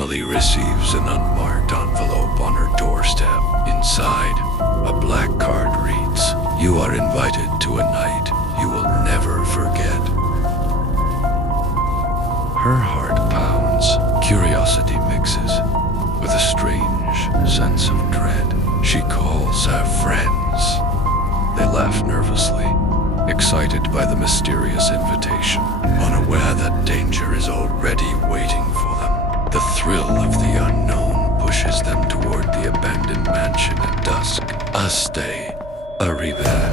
Emily receives an unmarked envelope on her doorstep. Inside, a black card reads, "You are invited to a night you will never forget." Her heart pounds. Curiosity mixes with a strange sense of dread. She calls her friends. They laugh nervously, excited by the mysterious invitation, unaware that danger is already waiting for them. The thrill of the unknown pushes them toward the abandoned mansion at dusk. A stay, a repair.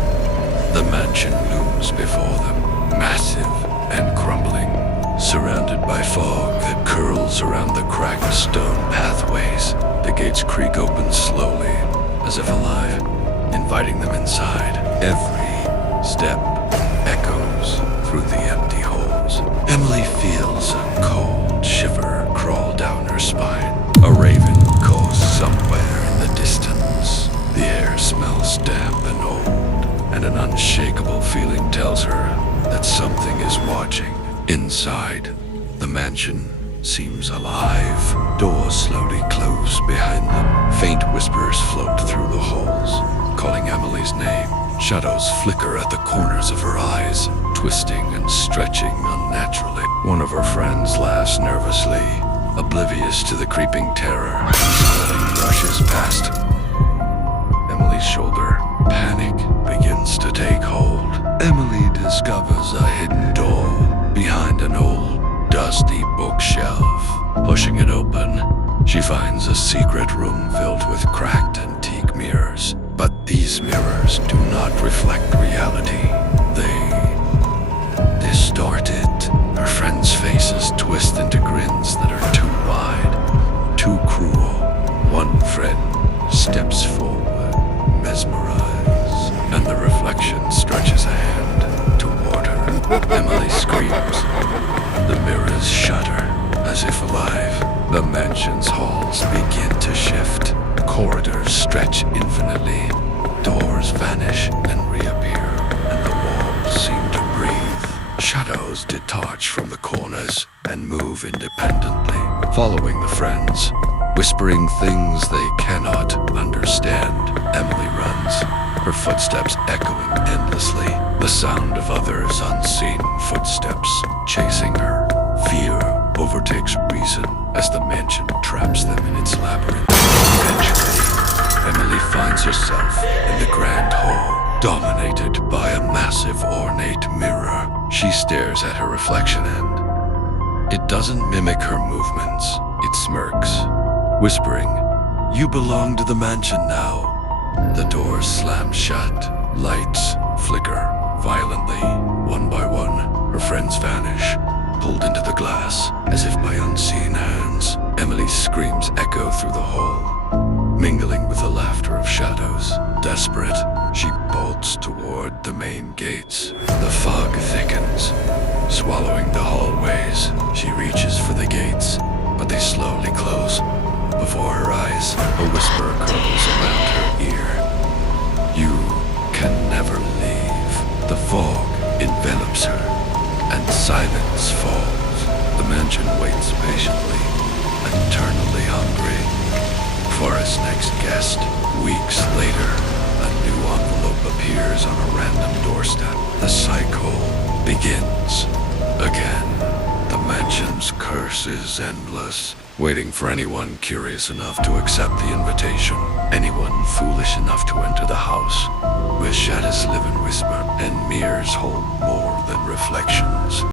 The mansion looms before them, massive and crumbling, surrounded by fog that curls around the cracked stone pathways. The gates creak open slowly, as if alive, inviting them inside. Every step echoes through the empty halls. Emily feels a cold shiver crawl down her spine. A raven calls somewhere in the distance. The air smells damp and old, and an unshakable feeling tells her that something is watching. Inside, the mansion seems alive. Doors slowly close behind them. Faint whispers float through the halls, calling Emily's name. Shadows flicker at the corners of her eyes, twisting and stretching unnaturally. One of her friends laughs nervously, oblivious to the creeping terror. Something rushes past Emily's shoulder. Panic begins to take hold. Emily discovers a hidden door behind an old, dusty bookshelf. Pushing it open, she finds a secret room filled with cracked antique mirrors. But these mirrors do not reflect reality. They distort it. Her friends' faces twist into grins that are too wide, too cruel. One friend steps forward, mesmerized, and the reflection stretches a hand toward her. Emily screams. The mirrors shudder, as if alive. The mansion's halls begin to shift. Corridors stretch infinitely. Doors vanish and reappear, and the walls seem to breathe. Shadows detach from the corners and move independently, following the friends, whispering things they cannot understand. Emily runs, her footsteps echoing endlessly, the sound of others' unseen footsteps chasing her. Fear overtakes reason as the mansion traps them in its labyrinth. Eventually, Emily finds herself in the grand hall, dominated by a massive ornate mirror. She stares at her reflection and it doesn't mimic her movements. It smirks, whispering, "You belong to the mansion now." The doors slam shut. Lights flicker violently. One by one, her friends vanish, pulled into the glass as if by unseen hands. Emily's screams echo through the hall, mingling with the laughter of shadows. Desperate, she bolts toward the main gates. The fog thickens, swallowing the hallways. She reaches for the gates, but they slowly close. Before her eyes, a whisper curls around her ear. "You can never leave." The fog envelops her, and silence falls. The mansion waits patiently, eternally hungry, for its next guest. Weeks later, a new envelope appears on a random doorstep. The cycle begins again. The mansion's curse is endless, waiting for anyone curious enough to accept the invitation. Anyone foolish enough to enter the house, where shadows live and whisper, and mirrors hold more than reflections.